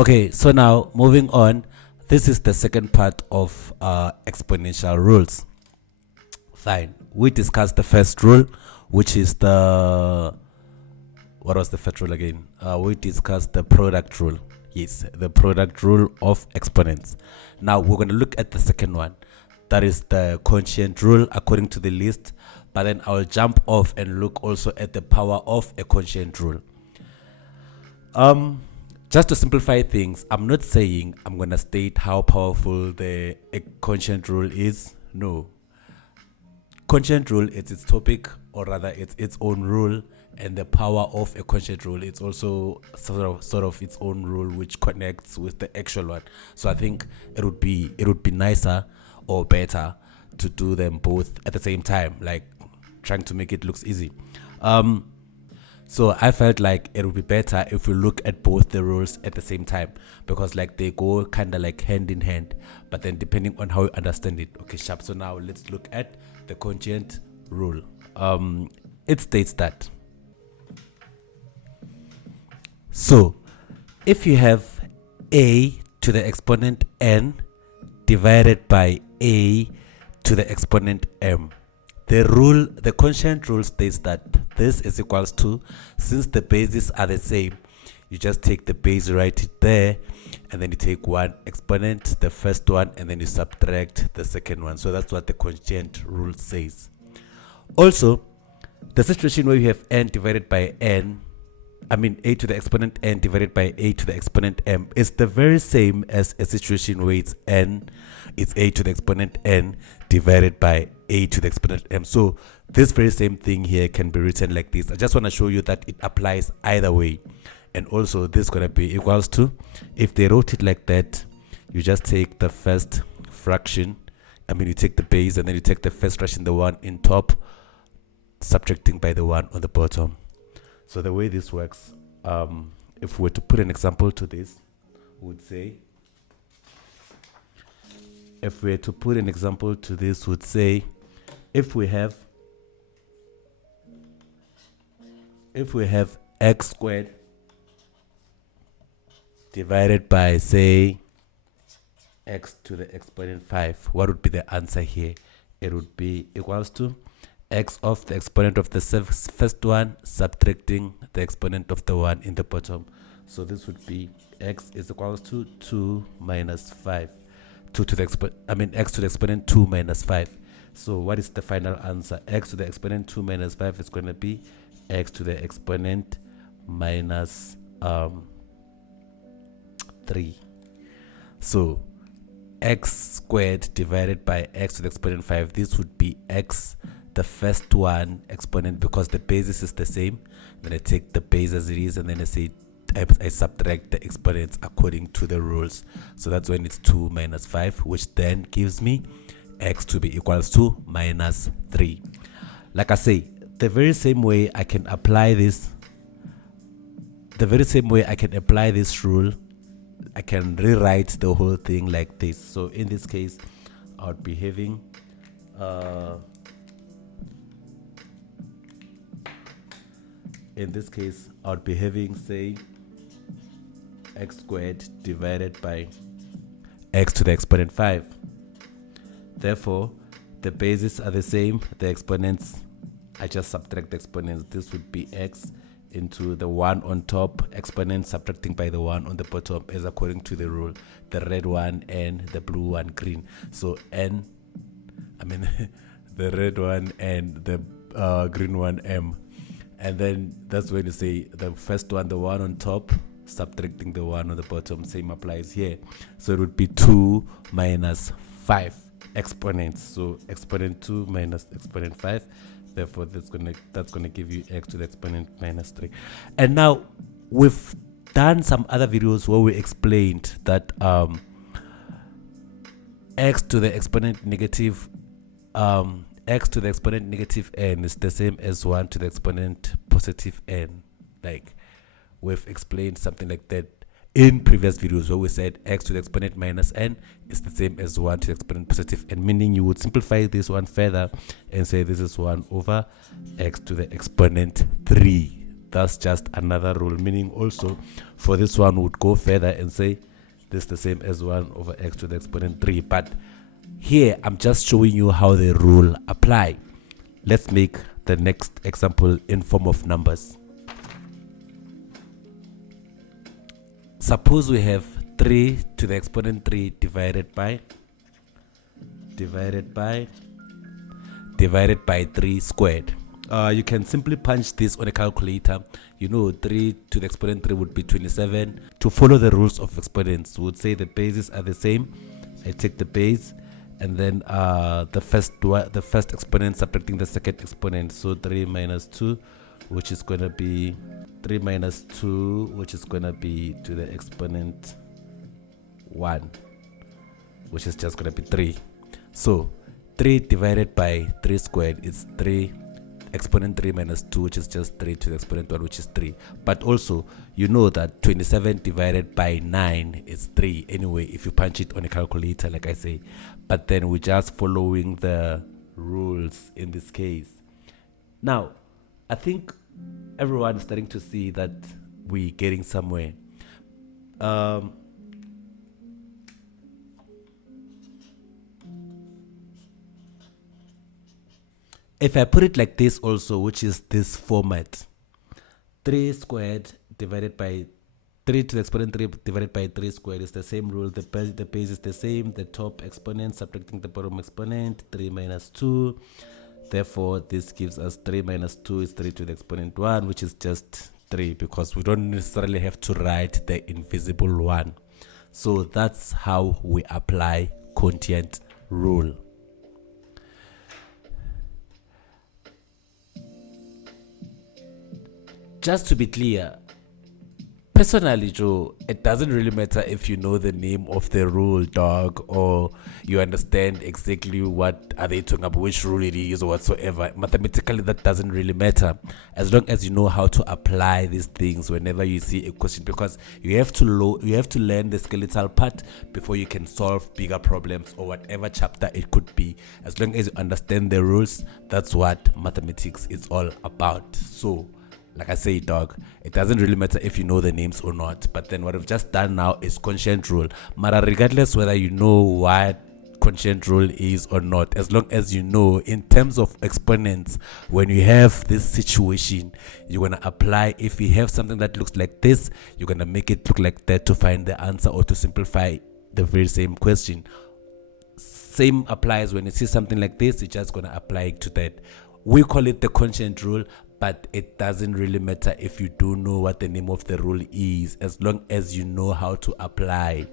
Okay, so now moving on, this is the second part of exponential rules. Fine, we discussed the first rule, which is what was the first rule again? We discussed the product rule. Yes, the product rule of exponents. Now we're going to look at the second one. That is the quotient rule according to the list. But then I'll jump off and look also at the power of a quotient rule. Just to simplify things, I'm not saying I'm going to state how powerful the quotient rule is. No. Quotient rule is its topic, or rather it's its own rule, and the power of a quotient rule, it's also sort of its own rule which connects with the actual one. So I think it would be nicer or better to do them both at the same time, like trying to make it looks easy. So I felt like it would be better if we look at both the rules at the same time, because like they go kind of like hand in hand, but then depending on how you understand it. Okay, sharp. So now let's look at the quotient rule. It states that, so if you have a to the exponent n divided by a to the exponent m, the quotient rule states that this is equals to, since the bases are the same, you just take the base, write it there, and then you take one exponent, the first one, and then you subtract the second one. So that's what the quotient rule says. Also, the situation where you have n divided by n, a to the exponent n divided by a to the exponent m, is the very same as a situation where it's a to the exponent n divided by a to the exponent m. So this very same thing here can be written like this. I just want to show you that it applies either way. And also this is going to be equals to, if they wrote it like that, you just take the first fraction, you take the base, and then you take the first fraction, the one in top, subtracting by the one on the bottom. So the way this works, if we were to put an example to this, we would say, if we have x squared divided by, say, x to the exponent 5, what would be the answer here? It would be equals to x of the exponent of the first one subtracting the exponent of the one in the bottom. So this would be x is equals to 2 minus 5. 2 to the x to the exponent 2 minus 5. So what is the final answer? X to the exponent 2 minus 5 is going to be x to the exponent minus 3. So x squared divided by x to the exponent 5, this would be x, the first one exponent, because the basis is the same. Then I take the base as it is, and then I subtract the exponents according to the rules. So that's when it's 2 minus 5, which then gives me x to be equals to minus 3. Like I say, the very same way I can apply this rule, I can rewrite the whole thing like this. So in this case, I would be having say x squared divided by x to the exponent 5. Therefore, the bases are the same, the exponents, I just subtract the exponents. This would be x into the one on top, exponent subtracting by the one on the bottom, as according to the rule, the red one and the blue one green. So the red one and the green one m. And then that's when you say the first one, the one on top, subtracting the one on the bottom, same applies here. So it would be 2 minus 5 exponents. So exponent 2 minus exponent 5. Therefore, that's gonna give you x to the exponent minus 3. And now we've done some other videos where we explained that x to the exponent negative n is the same as 1 to the exponent positive n. Like, we've explained something like that in previous videos where we said x to the exponent minus n is the same as 1 to the exponent positive n, meaning you would simplify this one further and say this is 1 over x to the exponent 3. that's just another rule. Meaning also for this one, we would go further and say this is the same as 1 over x to the exponent 3. But here I'm just showing you how the rule apply. Let's make the next example in form of numbers. Suppose we have 3 to the exponent 3 divided by 3 squared. You can simply punch this on a calculator. 3 to the exponent 3 would be 27. To follow the rules of exponents, we would say the bases are the same. I take the base and then the first exponent subtracting the second exponent. So 3 minus 2, which is going to be 3 minus 2, which is going to be to the exponent 1, which is just going to be 3. So 3 divided by 3 squared is 3 exponent 3 minus 2, which is just 3 to the exponent 1, which is 3. But also, you know that 27 divided by 9 is 3 anyway, if you punch it on a calculator, like I say. But then we're just following the rules in this case. Now, I think everyone is starting to see that we're getting somewhere. If I put it like this also, which is this format, 3 squared divided by 3 to the exponent 3 divided by 3 squared is the same rule. The base is the same. The top exponent subtracting the bottom exponent, 3 minus 2. Therefore, this gives us 3 minus 2 is 3 to the exponent 1, which is just 3, because we don't necessarily have to write the invisible 1. So that's how we apply quotient rule. Just to be clear, personally, Joe, it doesn't really matter if you know the name of the rule, dog, or you understand exactly what are they talking about, which rule it is or whatsoever. Mathematically, that doesn't really matter, as long as you know how to apply these things whenever you see a question, because you have to learn the skeletal part before you can solve bigger problems or whatever chapter it could be. As long as you understand the rules, that's what mathematics is all about. So, like I say, dog, it doesn't really matter if you know the names or not. But then what we've just done now is quotient rule. But regardless whether you know what quotient rule is or not, as long as you know in terms of exponents, when you have this situation, you're going to apply. If you have something that looks like this, you're going to make it look like that to find the answer or to simplify the very same question. Same applies when you see something like this, you're just going to apply it to that. We call it the quotient rule, but it doesn't really matter if you don't know what the name of the rule is, as long as you know how to apply